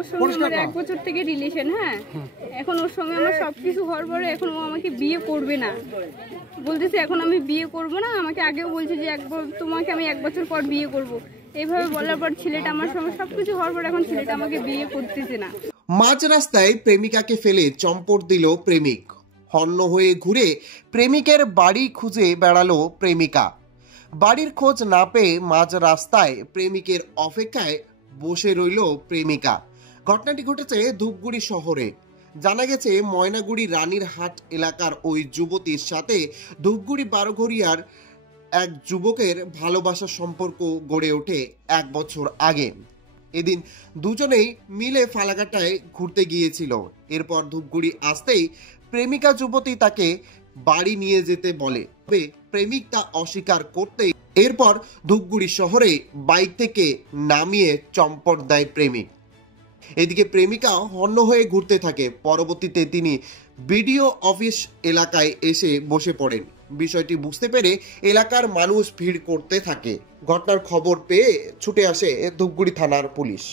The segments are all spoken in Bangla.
ওর সঙ্গে আমার 1 বছর থেকে রিলেশন। হ্যাঁ, এখন ওর সঙ্গে আমার সবকিছু হওয়ার পরে এখন ও আমাকে বিয়ে করবে না বলতেছে। এখন আমি বিয়ে করব না, আমাকে আগেও বলছে যে তোমাকে আমি 1 বছর পর বিয়ে করব। এইভাবে বলার পর ছেলেটা আমার সঙ্গে সবকিছু হওয়ার পর এখন ছেলেটা আমাকে বিয়ে করতেছে না। মাঝ রাস্তায় প্রেমিকাকে ফেলে চম্পট দিল প্রেমিক। হন্য হয়ে ঘুরে প্রেমিকের বাড়ি খুঁজে বেড়ালো প্রেমিকা। বাড়ির খোঁজ না পেয়ে মাঝ রাস্তায় প্রেমিকের অপেক্ষায় বসে রইল প্রেমিকা। ঘটনাটি ঘটেছে ধূপগুড়ি শহরে। জানা গেছে ময়নাগুড়ি রানীরহাট এলাকার ওই যুবতীর সাথে ধূপগুড়ি বারোঘরিয়ার এক যুবকের ভালোবাসার সম্পর্ক গড়ে ওঠে 1 বছর আগে। এদিন দুজনেই মিলে ফালাকাটায় ঘুরতে গিয়েছিল। এরপর ধূপগুড়ি আসতেই প্রেমিকা যুবতী তাকে বাড়ি নিয়ে যেতে বলে, তবে প্রেমিক তা অস্বীকার করতেই এরপর ধূপগুড়ি শহরে বাইক থেকে নামিয়ে চম্পট দেয় প্রেমিক। এদিকে প্রেমিকা হন্য হয়ে ঘুরতে থাকে। পরবর্তীতে তিনি বিডিও অফিস এলাকায় এসে বসে পড়েন। বিষয়টি বুঝতে পেরে এলাকার মানুষ ভিড় করতে থাকে। ঘটনার খবর পেয়ে ছুটে আসে ধূপগুড়ি থানার পুলিশ।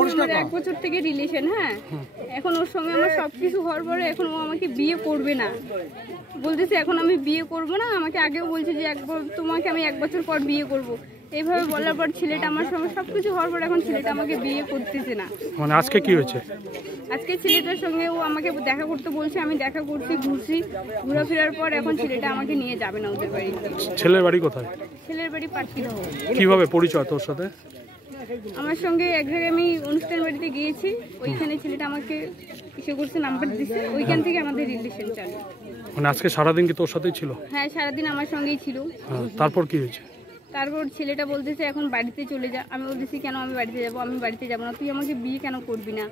ওর সঙ্গে আমার 1 বছর থেকে রিলেশন। হ্যাঁ, এখন ওর সঙ্গে আমার সবকিছু হওয়ার পরে এখন ও আমাকে বিয়ে করবে না বলতেছে। এখন আমি বিয়ে করব না, আমাকে আগেও বলছে যে তোমাকে আমি 1 বছর পর বিয়ে করব। এইভাবে বলার পর ছেলেটা আমার সঙ্গে সবকিছু হওয়ার পর এখন ছেলেটা আমাকে বিয়ে করতেছে না। মানে আজকে কি হয়েছে? আজকে ছেলেটার সঙ্গে ও আমাকে দেখা করতে বলছে, আমি দেখা করছি, ঘোরাফেরার পর এখন ছেলেটা আমাকে নিয়ে যাবে না ওদের বাড়ি। ছেলের বাড়ি কোথায়? ছেলের বাড়ি পাটকিদহ। কিভাবে পরিচয় তোর সাথে? আমার সঙ্গে এক জায়গায় আমি অনুষ্ঠান বাড়িতে গিয়েছি, ওইখানে ছেলেটা আমাকে ইসে করছে, নাম্বার দিচ্ছে, ওইখান থেকে আমাদের রিলেশন চালু। মানে আজকে সারাদিন কি তোর সাথেই ছিল? হ্যাঁ, সারাদিন আমার সঙ্গেই ছিল। তারপর কি হয়েছে? তারপর ছেলেটা বলতেছে এখন বাড়িতে চলে যা। আমি বলতেছি কেন আমি বাড়িতে যাবো? আমি বাড়িতে যাবো না, তুই আমাকে বিয়ে কেন করবি না?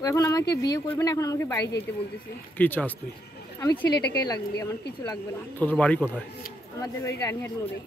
ও এখন আমাকে বিয়ে করবে না, এখন আমাকে বাড়ি যেতে বলতেছে। কি চাস তুই? আমি ছেলেটাকে লাগবে, আমার কিছু লাগবে না। তোদের বাড়ি কোথায়? আমাদের বাড়ি রানীহাট মোড়ে।